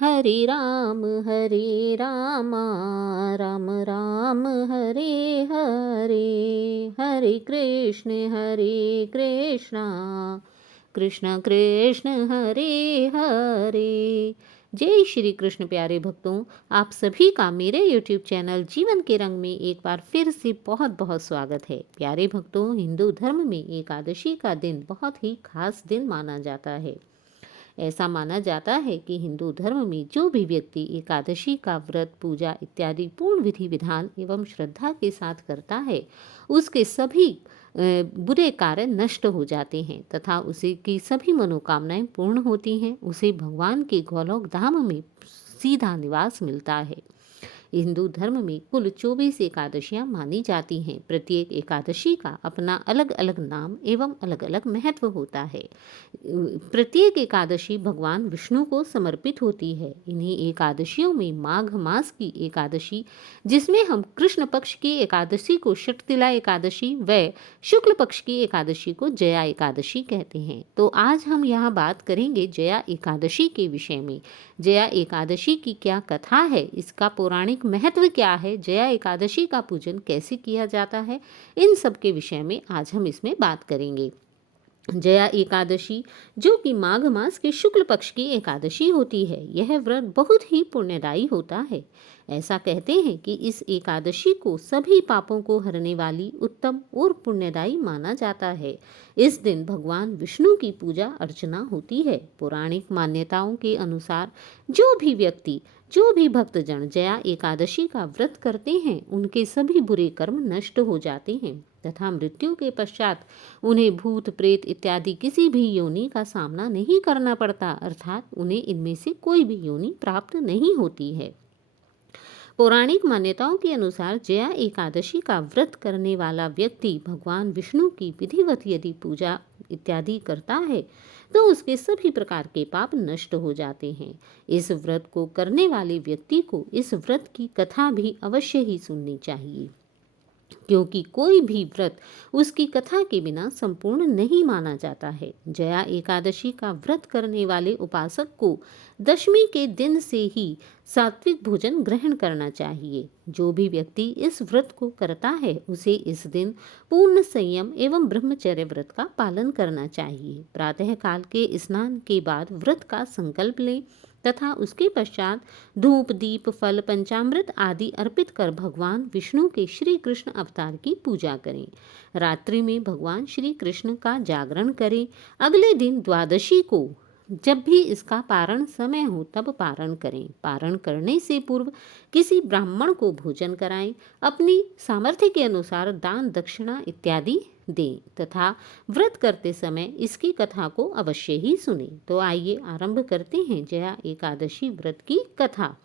हरे राम राम राम हरे हरे, हरे कृष्ण कृष्ण कृष्ण हरे हरे। जय श्री कृष्ण। प्यारे भक्तों, आप सभी का मेरे YouTube चैनल जीवन के रंग में एक बार फिर से बहुत बहुत स्वागत है। प्यारे भक्तों, हिंदू धर्म में एकादशी का दिन बहुत ही खास दिन माना जाता है। ऐसा माना जाता है कि हिंदू धर्म में जो भी व्यक्ति एकादशी का व्रत, पूजा इत्यादि पूर्ण विधि विधान एवं श्रद्धा के साथ करता है, उसके सभी बुरे कार्य नष्ट हो जाते हैं तथा उसे की सभी मनोकामनाएं पूर्ण होती हैं। उसे भगवान के गोलोक धाम में सीधा निवास मिलता है। हिंदू धर्म में कुल 24 एकादशियां मानी जाती हैं। प्रत्येक एकादशी का अपना अलग अलग नाम एवं अलग अलग महत्व होता है। प्रत्येक एकादशी भगवान विष्णु को समर्पित होती है। इन्हीं एकादशियों में माघ मास की एकादशी, जिसमें हम कृष्ण पक्ष की एकादशी को षटतिला एकादशी व शुक्ल पक्ष की एकादशी को जया एकादशी कहते हैं। तो आज हम यहाँ बात करेंगे जया एकादशी के विषय में। जया एकादशी की क्या कथा है, इसका पौराणिक महत्व क्या है, जया एकादशी का पूजन कैसे किया जाता है, इन सब के विषय में आज हम इसमें बात करेंगे। जया एकादशी, जो कि माघ मास के शुक्ल पक्ष की एकादशी होती है, यह व्रत बहुत ही पुण्यदायी होता है। ऐसा कहते हैं कि इस एकादशी को सभी पापों को हरने वाली, उत्तम और पुण्यदायी माना जाता है। इस दिन भगवान विष्णु की पूजा अर्चना होती है। पौराणिक मान्यताओं के अनुसार जो भी भक्तजन जया एकादशी का व्रत करते हैं, उनके सभी बुरे कर्म नष्ट हो जाते हैं तथा मृत्यु के पश्चात उन्हें भूत प्रेत इत्यादि किसी भी योनि का सामना नहीं करना पड़ता, अर्थात उन्हें इनमें से कोई भी योनि प्राप्त नहीं होती है। पौराणिक मान्यताओं के अनुसार जया एकादशी का व्रत करने वाला व्यक्ति भगवान विष्णु की विधिवत यदि पूजा इत्यादि करता है तो उसके सभी प्रकार के पाप नष्ट हो जाते हैं। इस व्रत को करने वाले व्यक्ति को इस व्रत की कथा भी अवश्य ही सुननी चाहिए, क्योंकि कोई भी व्रत उसकी कथा के बिना संपूर्ण नहीं माना जाता है। जया एकादशी का व्रत करने वाले उपासक को दशमी के दिन से ही सात्विक भोजन ग्रहण करना चाहिए। जो भी व्यक्ति इस व्रत को करता है, उसे इस दिन पूर्ण संयम एवं ब्रह्मचर्य व्रत का पालन करना चाहिए। प्रातः काल के स्नान के बाद व्रत का संकल्प लें तथा उसके पश्चात धूप दीप फल पंचामृत आदि अर्पित कर भगवान विष्णु के श्री कृष्ण अवतार की पूजा करें। रात्रि में भगवान श्री कृष्ण का जागरण करें। अगले दिन द्वादशी को जब भी इसका पारण समय हो तब पारण करें। पारण करने से पूर्व किसी ब्राह्मण को भोजन कराएं। अपनी सामर्थ्य के अनुसार दान दक्षिणा इत्यादि दें तथा व्रत करते समय इसकी कथा को अवश्य ही सुने। तो आइए आरंभ करते हैं जया एकादशी व्रत की कथा।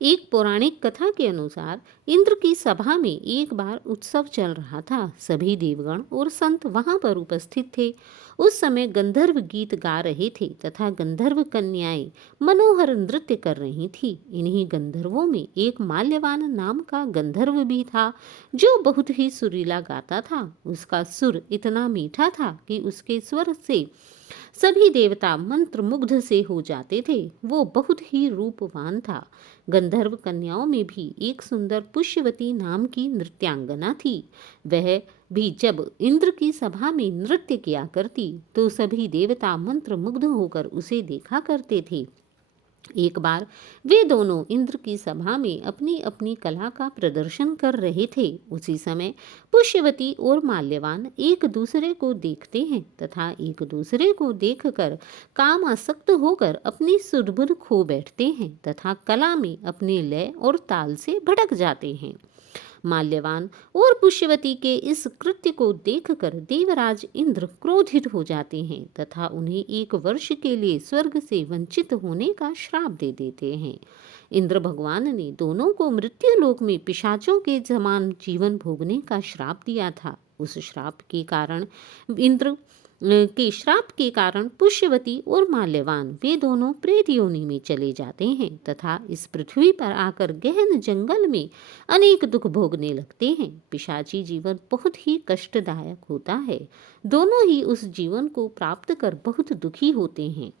एक पौराणिक कथा के अनुसार इंद्र की सभा में एक बार उत्सव चल रहा था। सभी देवगण और संत वहां पर उपस्थित थे। उस समय गंधर्व गीत गा रहे थे तथा गंधर्व कन्याएं मनोहर नृत्य कर रही थी। इन्हीं गंधर्वों में एक माल्यवान नाम का गंधर्व भी था, जो बहुत ही सुरीला गाता था। उसका सुर इतना मीठा था कि उसके स्वर से सभी देवता मंत्र मुग्ध से हो जाते थे। वो बहुत ही रूपवान था। गंधर्व कन्याओं में भी एक सुंदर पुष्यवती नाम की नृत्यांगना थी। वह भी जब इंद्र की सभा में नृत्य किया करती तो सभी देवता मंत्र मुग्ध होकर उसे देखा करते थे। एक बार वे दोनों इंद्र की सभा में अपनी अपनी कला का प्रदर्शन कर रहे थे। उसी समय पुष्यवती और माल्यवान एक दूसरे को देखते हैं तथा एक दूसरे को देखकर कामासक्त होकर अपनी सुध-बुध खो बैठते हैं तथा कला में अपने लय और ताल से भटक जाते हैं। माल्यवान और पुष्यवती के इस कृत्य को देखकर देवराज इंद्र क्रोधित हो जाते हैं तथा उन्हें 1 वर्ष के लिए स्वर्ग से वंचित होने का श्राप दे देते हैं। इंद्र भगवान ने दोनों को मृत्युलोक में पिशाचों के समान जीवन भोगने का श्राप दिया था। उस श्राप के कारण पुष्यवती और माल्यवान वे दोनों प्रेत योनि में चले जाते हैं तथा इस पृथ्वी पर आकर गहन जंगल में अनेक दुख भोगने लगते हैं। पिशाची जीवन बहुत ही कष्टदायक होता है। दोनों ही उस जीवन को प्राप्त कर बहुत दुखी होते हैं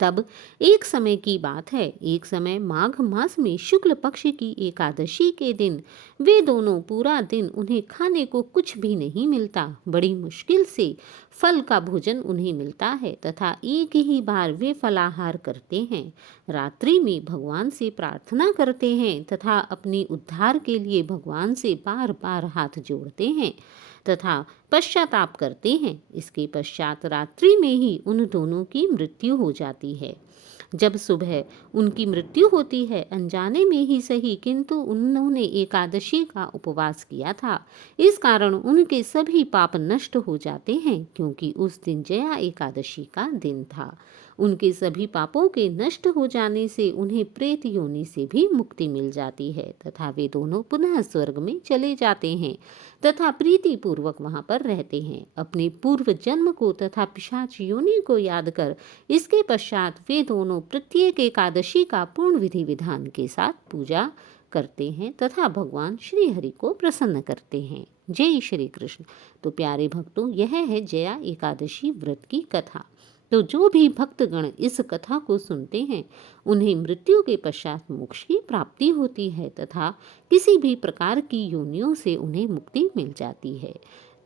तब एक समय की बात है, एक समय माघ मास में शुक्ल पक्ष की एकादशी के दिन वे दोनों पूरा दिन उन्हें खाने को कुछ भी नहीं मिलता। बड़ी मुश्किल से फल का भोजन उन्हें मिलता है तथा एक ही बार वे फलाहार करते हैं। रात्रि में भगवान से प्रार्थना करते हैं तथा अपने उद्धार के लिए भगवान से बार बार हाथ जोड़ते हैं तथा पश्चाताप करते हैं। इसके पश्चात रात्रि में ही उन दोनों की मृत्यु हो जाती है। जब सुबह उनकी मृत्यु होती है, अनजाने में ही सही, किंतु उन्होंने एकादशी का उपवास किया था। इस कारण उनके सभी पाप नष्ट हो जाते हैं, क्योंकि उस दिन जया एकादशी का दिन था। उनके सभी पापों के नष्ट हो जाने से उन्हें प्रेत योनि से भी मुक्ति मिल जाती है तथा वे दोनों पुनः स्वर्ग में चले जाते हैं तथा प्रीति पूर्वक वहां पर रहते हैं। अपने पूर्व जन्म को तथा पिशाच योनि को याद कर इसके पश्चात वे दोनों प्रत्येक एकादशी का पूर्ण विधि विधान के साथ पूजा करते हैं तथा भगवान श्री हरि को प्रसन्न करते हैं। जय श्री कृष्ण। तो प्यारे भक्तों, यह है जया एकादशी व्रत की कथा। तो जो भी भक्तगण इस कथा को सुनते हैं उन्हें मृत्यु के पश्चात मोक्ष की प्राप्ति होती है तथा किसी भी प्रकार की योनियों से उन्हें मुक्ति मिल जाती है।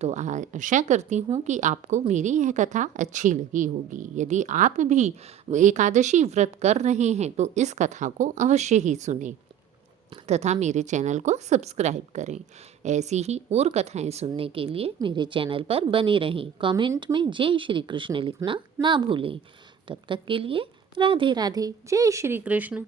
तो आशा करती हूँ कि आपको मेरी यह कथा अच्छी लगी होगी। यदि आप भी एकादशी व्रत कर रहे हैं तो इस कथा को अवश्य ही सुनें तथा मेरे चैनल को सब्सक्राइब करें। ऐसी ही और कथाएं सुनने के लिए मेरे चैनल पर बने रहें। कमेंट में जय श्री कृष्ण लिखना ना भूलें। तब तक के लिए राधे राधे। जय श्री कृष्ण।